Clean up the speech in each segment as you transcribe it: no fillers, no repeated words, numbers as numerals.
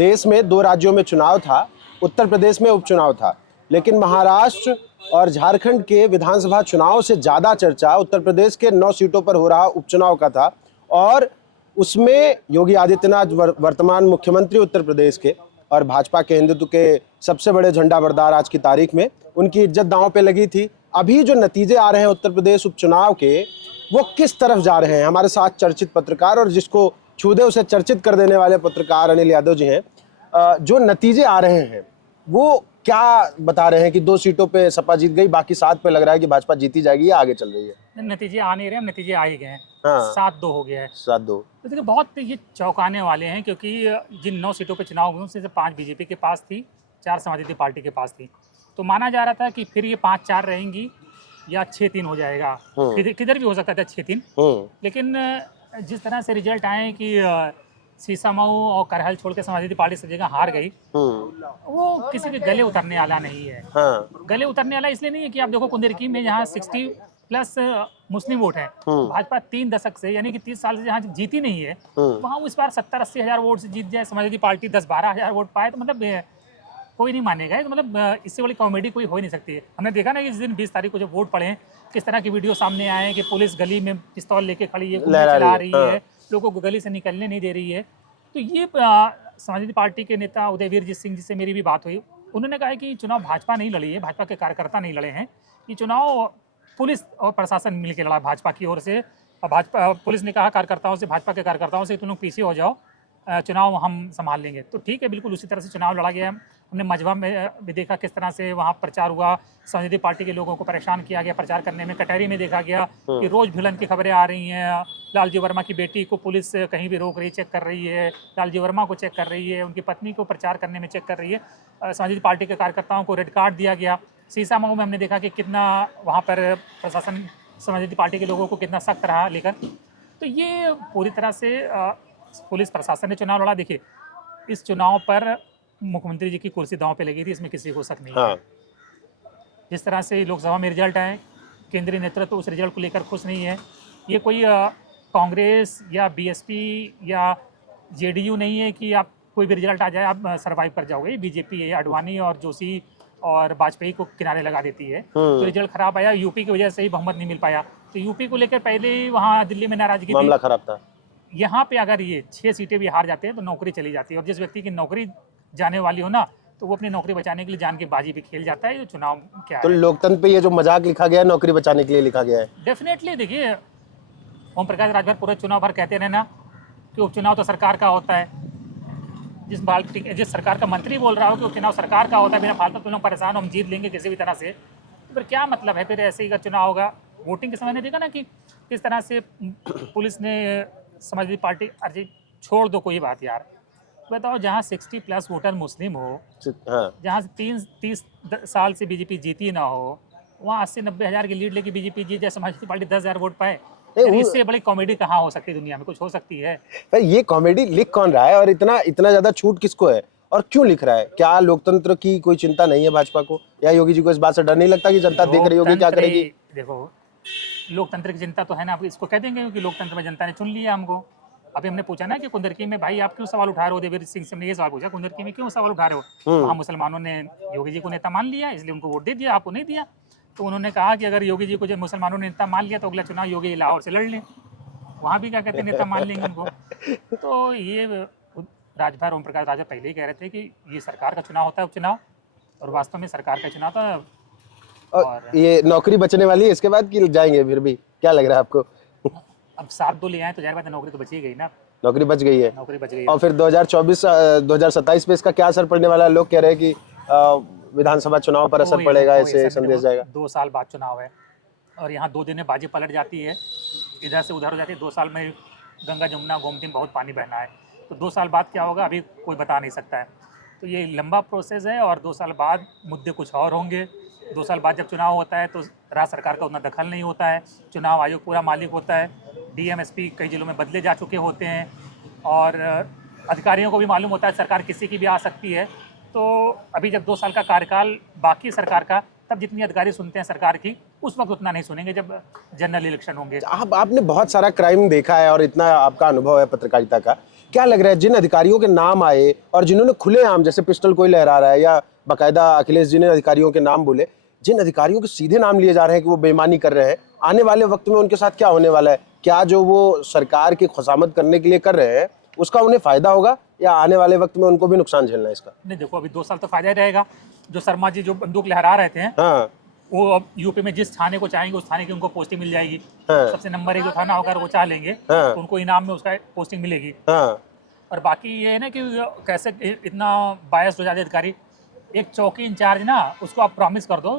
देश में 2 राज्यों में चुनाव था, उत्तर प्रदेश में उपचुनाव था, लेकिन महाराष्ट्र और झारखंड के विधानसभा चुनाव से ज़्यादा चर्चा उत्तर प्रदेश के 9 सीटों पर हो रहा उपचुनाव का था। और उसमें योगी आदित्यनाथ वर्तमान मुख्यमंत्री उत्तर प्रदेश के और भाजपा के हिंदुत्व के सबसे बड़े झंडा बरदार आज की तारीख में, उनकी इज्जत दांव पे लगी थी। अभी जो नतीजे आ रहे हैं उत्तर प्रदेश उपचुनाव के, वो किस तरफ जा रहे हैं? हमारे साथ चर्चित पत्रकार और जिसको छू दे उसे चर्चित कर देने वाले पत्रकार अनिल यादव जी हैं। जो नतीजे आ रहे हैं वो क्या बता रहे हैं कि 2 सीटों पे सपा जीत गई, बाकी 7 पे लग रहा है कि भाजपा जीती जाएगी या आगे चल रही है? नतीजे आ नहीं रहे, नतीजे आ ही गए हैं। हाँ। 7-2 हो गया है। 7-2। तो देखिए बहुत ये चौंकाने वाले हैं, क्योंकि जिन 9 सीटों पे चुनाव हुए उसमें से 5 बीजेपी के पास थी, 4 समाजवादी पार्टी के पास थी। तो माना जा रहा था कि फिर ये 5-4 रहेंगी या 6-3 हो जाएगा, किधर भी हो सकता था 6-3। लेकिन जिस तरह से रिजल्ट आए कि सीसामऊ और करहल छोड़ के समाजवादी पार्टी सब जगह हार गई, वो किसी के गले उतरने वाला नहीं है। गले उतरने वाला इसलिए नहीं है कि आप देखो कुंदरकी में जहाँ 60+ मुस्लिम वोट है, भाजपा 3 दशक से यानी कि 30 साल से जहाँ जीती नहीं है, वहाँ इस बार 70-80 हज़ार वोट से जीत जाए, समाजवादी पार्टी 10-12 हज़ार वोट पाए, तो मतलब कोई नहीं मानेगा। तो मतलब इससे बड़ी कॉमेडी कोई हो ही नहीं सकती है। हमने देखा ना कि इस दिन 20 तारीख को जब वोट पड़े, किस तरह की वीडियो सामने आए हैं कि पुलिस गली में पिस्तौल लेके खड़ी है, चला रही है, लोगों को गली से निकलने नहीं दे रही है। तो ये समाजवादी पार्टी के नेता उदयवीर सिंह जी से मेरी भी बात हुई, उन्होंने कहा कि चुनाव भाजपा नहीं लड़ी है, भाजपा के कार्यकर्ता नहीं लड़े हैं, ये चुनाव पुलिस और प्रशासन मिलकर लड़ा भाजपा की ओर से। और भाजपा पुलिस ने कहा कार्यकर्ताओं से, भाजपा के कार्यकर्ताओं से, तुम लोग पीछे हो जाओ, चुनाव हम संभाल लेंगे। तो ठीक है, बिल्कुल उसी तरह से चुनाव लड़ा गया। हमने मजबा में भी देखा किस तरह से वहाँ प्रचार हुआ, समाजवादी पार्टी के लोगों को परेशान किया गया प्रचार करने में। कटहरी में देखा गया कि रोज़ भिड़ंत की खबरें आ रही हैं, लालजी वर्मा की बेटी को पुलिस कहीं भी रोक रही, चेक कर रही है, लालजी वर्मा को चेक कर रही है, उनकी पत्नी को प्रचार करने में चेक कर रही है। समाजवादी पार्टी के कार्यकर्ताओं को रेड कार्ड दिया गया। सीसामऊ में हमने देखा कि कितना वहाँ पर प्रशासन समाजवादी पार्टी के लोगों को कितना सख्त रहा लेकर। तो ये पूरी तरह से पुलिस प्रशासन ने चुनाव लड़ा। देखिए, इस चुनाव पर मुख्यमंत्री जी की कुर्सी दांव पे लगी थी, इसमें किसी को शक नहीं है। जिस तरह से लोकसभा में रिजल्ट आए, केंद्रीय नेतृत्व उस रिजल्ट को लेकर खुश नहीं है। ये कोई कांग्रेस या बीएसपी या जेडीयू नहीं है कि आप कोई भी रिजल्ट आ जाए आप सर्वाइव कर जाओगे। बीजेपी है, अडवाणी और जोशी और वाजपेयी को किनारे लगा देती है। तो रिजल्ट खराब आया, यूपी की वजह से ही बहुमत नहीं मिल पाया, तो यूपी को लेकर पहले ही वहाँ दिल्ली में नाराजगी मामला खराब था। यहाँ पे अगर ये 6 सीटें भी हार जाते हैं तो नौकरी चली जाती है, और जिस व्यक्ति की नौकरी जाने वाली हो ना, तो वो अपनी नौकरी बचाने के लिए जान के बाजी भी खेल जाता है। ये चुनाव क्या तो है? लोकतंत्र पे ये जो मजाक लिखा गया है, नौकरी बचाने के लिए लिखा गया है। डेफिनेटली। देखिए, ओम प्रकाश राजभर पूरे चुनाव भर कहते रहे ना कि उपचुनाव तो सरकार का होता है। जिस सरकार का मंत्री बोल रहा हो कि उपचुनाव सरकार का होता है, बिना फालतू तुम लोग परेशान हो, हम जीत लेंगे किसी भी तरह से, तो फिर क्या मतलब है? फिर ऐसे ही अगर चुनाव होगा। वोटिंग के समय ने देखा ना कि किस तरह से पुलिस ने समाजवादी पार्टी, अरे छोड़ दो कोई बात यार, बताओ, जहाँ 60+ वोटर मुस्लिम हो, जहाँ से 30 साल से बीजेपी जीती ना हो, वहाँ 80-90 हज़ार की लीड लेके बीजेपी जीत जाए, समाजवादी पार्टी 10 हज़ार वोट पाए। इससे बड़ी कॉमेडी कहाँ हो सकती है दुनिया में? कुछ हो सकती है? ये कॉमेडी लिख कौन रहा है और इतना ज्यादा छूट किसको है और क्यों लिख रहा है? क्या लोकतंत्र की कोई चिंता नहीं है भाजपा को, या योगी जी को इस बात से डर नहीं लगता कि जनता देख रही होगी क्या करेगी? देखो, लोकतंत्र की चिंता तो है ना, आप इसको कह देंगे कि लोकतंत्र में जनता ने चुन लिया हमको। अभी हमने पूछा ना कि कुंदरकी में भाई आप क्यों सवाल उठा रहे हो, उदयवीर सिंह से हमने ये सवाल पूछा, कुंदरकी में क्यों सवाल उठा रहे हो? वहाँ मुसलमानों ने योगी जी को नेता मान लिया, इसलिए उनको वोट दे दिया, आपको नहीं दिया। तो उन्होंने कहा कि अगर योगी जी को जब मुसलमानों ने नेता मान लिया तो अगला चुनाव योगी लाहौर से लड़ लें, वहाँ भी क्या कहते हैं नेता मान लेंगे उनको। तो ये राजभर ओम प्रकाश राजभर पहले ही कह रहे थे कि ये सरकार का चुनाव होता है उपचुनाव, और वास्तव में सरकार का चुनाव था। और ये नौकरी बचने वाली है इसके बाद कि जाएंगे? फिर भी क्या लग रहा है आपको? अब 7-2 ले आए तो जाहिर बात है नौकरी तो बची गई ना। नौकरी बच गई है, नौकरी बच गई। और फिर 2027 पे इसका क्या असर पड़ने वाला है? लोग कह रहे हैं कि विधानसभा चुनाव पर असर पड़ेगा, ऐसे संदेश जाएगा। 2 साल बाद चुनाव है और यहाँ 2 दिन में बाजी पलट जाती है, इधर से उधर हो जाती है। 2 साल में गंगा जमुना गोमती में बहुत पानी बहना है, तो 2 साल बाद क्या होगा अभी कोई बता नहीं सकता है। तो ये लंबा प्रोसेस है, और 2 साल बाद मुद्दे कुछ और होंगे। 2 साल बाद जब चुनाव होता है तो राज्य सरकार का उतना दखल नहीं होता है, चुनाव आयोग पूरा मालिक होता है। डीएम एसपी कई जिलों में बदले जा चुके होते हैं, और अधिकारियों को भी मालूम होता है सरकार किसी की भी आ सकती है। तो अभी जब 2 साल का कार्यकाल बाकी सरकार का, तब जितनी अधिकारी सुनते हैं सरकार की, उस वक्त उतना नहीं सुनेंगे जब जनरल इलेक्शन होंगे। आपने बहुत सारा क्राइम देखा है और इतना आपका अनुभव है पत्रकारिता का, क्या लग रहा है जिन अधिकारियों के नाम आए और जिन्होंने खुलेआम, जैसे पिस्टल कोई लहरा रहा है या बाकायदा अखिलेश जी ने अधिकारियों के नाम बोले, जिन अधिकारियों के सीधे नाम लिए जा रहे हैं कि वो बेईमानी कर रहे हैं, आने वाले वक्त में उनके साथ क्या होने वाला है? क्या जो वो सरकार की खुशामद करने के लिए कर रहे हैं उसका उन्हें फायदा होगा या आने वाले वक्त में उनको भी नुकसान झेलना है इसका? नहीं देखो, अभी 2 साल तो फायदा ही रहेगा। जो शर्मा जी जो बंदूक लहरा रहे थे, हाँ वो अब यूपी में जिस थाने को चाहेंगे उस थाने की उनको पोस्टिंग मिल जाएगी। हाँ सबसे नंबर 1 जो थाना होगा वो चाह लेंगे हाँ। तो उनको इनाम में उसका पोस्टिंग मिलेगी। हाँ और बाकी ये है ना कि कैसे इतना बायस हो जाते अधिकारी। एक चौकी इंचार्ज ना, उसको आप प्रॉमिस कर दो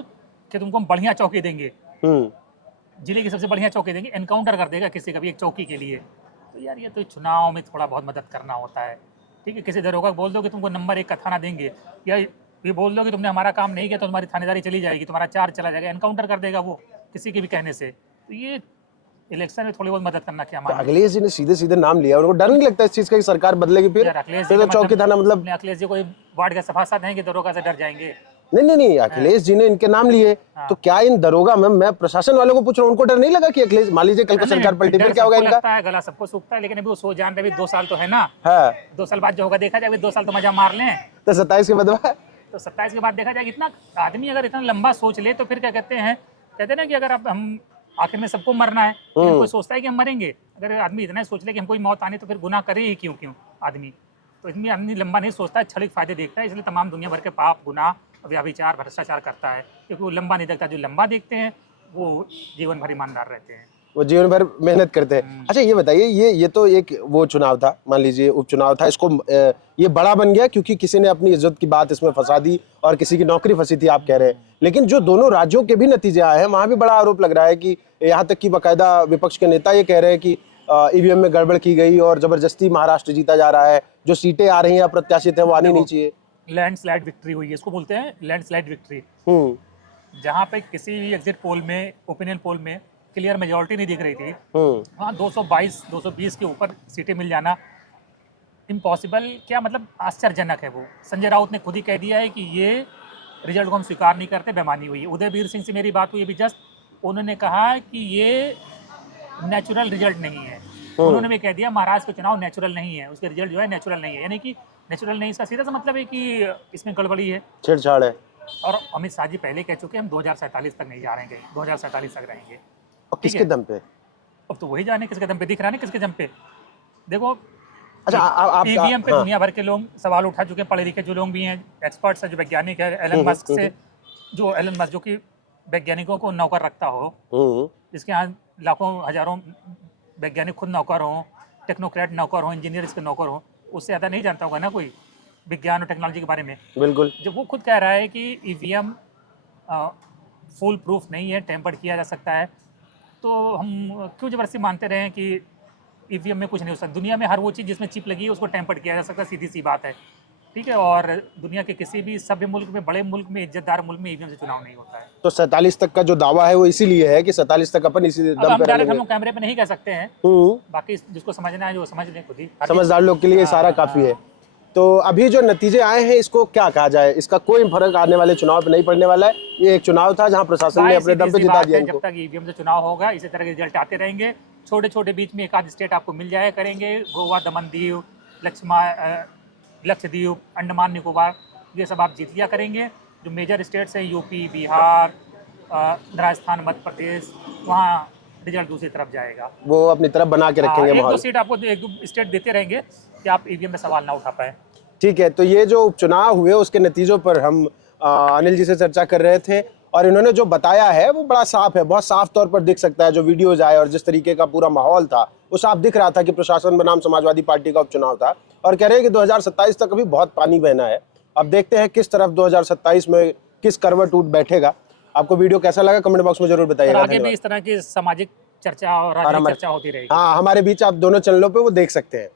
कि तुमको हम बढ़िया चौकी देंगे, जिले की सबसे बढ़िया चौकी देंगे, एनकाउंटर कर देगा किसी का भी एक चौकी के लिए। तो यार ये तो चुनाव में थोड़ा बहुत मदद करना होता है। ठीक है, किसी दरोगा को बोल दो कि तुमको नंबर 1 का थाना देंगे, या ये बोल दो कि तुमने हमारा काम नहीं किया तो तुम्हारी थानेदारी चली जाएगी, तुम्हारा चार्ज चला जाएगा, एनकाउंटर कर देगा वो किसी के भी कहने से। तो ये इलेक्शन में थोड़ी बहुत मदद करना क्या तो माना। अखिलेश जी ने सीधे सीधे नाम लिया, उनको डर नहीं लगता इस चीज का कि सरकार बदलेगी फिर? यार अखिलेश फिर जी तो चौकी थाना मतलब अखिलेश जी कोई वार्ड के सभासद हैं कि दरोगा से डर जाएंगे? नहीं, अखिलेश जी ने इनके नाम लिए, तो क्या इन दरोगा में, मैं प्रशासन वालों को पूछ रहा हूँ, उनको डर नहीं लगा कि अखिलेश, मान लीजिए कल को सरकार पलटी फिर क्या होगा इनका? लगता है गला सबको सूखता है, लेकिन अभी वो सो जान रहे, अभी 2 साल तो है ना। हाँ 2 साल बाद जो होगा देखा जाएगा, 2 साल तो मजा मार लें, तो 27 के बदवा तो 27 के बाद देखा जाएगा। इतना आदमी अगर इतना लंबा सोच ले तो फिर क्या कहते हैं ना कि अगर अब हम आखिर में सबको मरना है, लेकिन कोई सोचता है कि हम मरेंगे। अगर आदमी इतना सोच ले कि हमको मौत आनी, तो फिर गुनाह करे ही क्यों आदमी। तो इतनी आदमी लंबा नहीं सोचता है, क्षणिक फायदे देखता है, इसलिए तमाम दुनिया भर के पाप, गुनाह, व्यभिचार, भ्रष्टाचार करता है, क्योंकि वो लंबा नहीं देखता। जो लंबा देखते हैं वो जीवन भर ईमानदार रहते हैं, वो जीवन भर मेहनत करते हैं। अच्छा ये बताइए, ये तो एक वो चुनाव था, मान लीजिए उपचुनाव था, इसको ये बड़ा बन गया क्योंकि किसी ने अपनी इज्जत की बात इसमें फंसा दी और किसी की नौकरी फंसी थी, आप कह रहे हैं। लेकिन जो दोनों राज्यों के भी नतीजे आए हैं वहां भी बड़ा आरोप लग रहा है कि यहाँ तक कि बाकायदा विपक्ष के नेता ये कह रहे हैं कि ईवीएम में गड़बड़ की गई और जबरदस्ती महाराष्ट्र जीता जा रहा है, जो सीटें आ रही हैं अप्रत्याशित है वो आनी नहीं चाहिए। लैंडस्लाइड विक्ट्री हुई है, इसको बोलते हैं लैंडस्लाइड विक्ट्री। जहाँ पे किसी भी एग्जिट पोल में, ओपिनियन पोल में क्लियर मेजोरिटी नहीं दिख रही थी, वहाँ 222, 220 के ऊपर सीटें मिल जाना इम्पॉसिबल, क्या मतलब आश्चर्यजनक है। वो संजय राउत ने खुद ही कह दिया है कि ये रिजल्ट को हम स्वीकार नहीं करते, बेईमानी हुई है। उदयवीर सिंह से मेरी बात हुई अभी जस्ट, उन्होंने कहा कि ये नेचुरल रिजल्ट नहीं है। उन्होंने भी कह दिया महाराष्ट्र के चुनाव नेचुरल नहीं है, उसके रिजल्ट जो है नेचुरल नहीं है। यानी कि नेचुरल नहीं, इसका सीधा सा मतलब है कि इसमें गड़बड़ी है, छेड़छाड़ है। और अमित शाह जी पहले कह चुके हैं हम 2047 तक नहीं जा रहे हैं, 2047 तक रहेंगे। और किसके दम पे? अब तो वही जाने किसके दम पे, दिख रहा है ना किसके दम पे। देखो अच्छा आप ईवीएम पे दुनिया भर के लोग सवाल उठा चुके हैं, पढ़े लिखे जो लोग भी हैं, एक्सपर्ट्स हैं, जो वैज्ञानिक है, एलन मस्क से, जो एलन मस्क जो कि वैज्ञानिकों को नौकर रखता हो, जिसके यहाँ लाखों हजारों वैज्ञानिक खुद नौकर हों, टेक्नोक्रेट नौकर हों, इंजीनियर इसके नौकर हों, उससे ज़्यादा नहीं जानता होगा ना कोई विज्ञान और टेक्नोलॉजी के बारे में। बिल्कुल। जब वो खुद कह रहा है कि ईवीएम फुल प्रूफ नहीं है, टेम्पर्ड किया जा सकता है, तो हम क्यों ज़बरदस्ती मानते रहे कि ईवीएम में कुछ नहीं हो सकता। दुनिया में हर वो चीज़ जिसमें चिप लगी है उसको टेम्पर्ड किया जा सकता है, सीधी सी बात है। ठीक है, और दुनिया के किसी भी सभ्य मुल्क में, बड़े मुल्क में, इज्जतदार मुल्क में ईवीएम से चुनाव नहीं होता है। तो 47 तक का जो दावा है वो इसीलिए है कि 47 तक अपन इसी दम पे रहेंगे। हम कैमरे पे नहीं कह सकते हैं, बाकी जिसको समझना है जो समझ लें खुद ही। समझदार लोग के लिए सारा काफी है। तो अभी जो नतीजे आए हैं इसको क्या कहा जाए, इसका कोई फर्क आने वाले चुनाव पे नहीं पड़ने वाला है। ये एक चुनाव था जहां प्रशासन ने अपने दम पे जिता दिया इनको। जब तक ईवीएम से चुनाव होगा इसी तरह के रिजल्ट आते रहेंगे। छोटे छोटे बीच में एक आध स्टेट आपको मिल जाया करेंगे, गोवा, दमन दीव, लक्षद्वीप, अंडमान निकोबार, ये सब आप जीत लिया करेंगे। जो मेजर स्टेट्स हैं यूपी, बिहार, राजस्थान, मध्य प्रदेश, वहाँ रिजल्ट दूसरी तरफ जाएगा, वो अपनी तरफ बना के रखेंगे माहौल। 1-2 सीट आपको, 1-2 स्टेट देते रहेंगे कि आप ईवीएम में सवाल ना उठा पाए। ठीक है, तो ये जो उपचुनाव हुए उसके नतीजों पर हम अनिल जी से चर्चा कर रहे थे और इन्होंने जो बताया है वो बड़ा साफ है, बहुत साफ तौर पर दिख सकता है। जो वीडियोज आए और जिस तरीके का पूरा माहौल था वो साफ दिख रहा था कि प्रशासन बनाम समाजवादी पार्टी का उपचुनाव था। और कह रहे हैं कि 2027 तक अभी बहुत पानी बहना है। अब देखते हैं किस तरफ 2027 में किस करवट उठ बैठेगा। आपको वीडियो कैसा लगा कमेंट बॉक्स में जरूर बताइएगा। आगे भी इस तरह की सामाजिक चर्चा और राजनीतिक चर्चा होती रहेगी। हाँ, हमारे बीच आप दोनों चैनलों पे वो देख सकते हैं।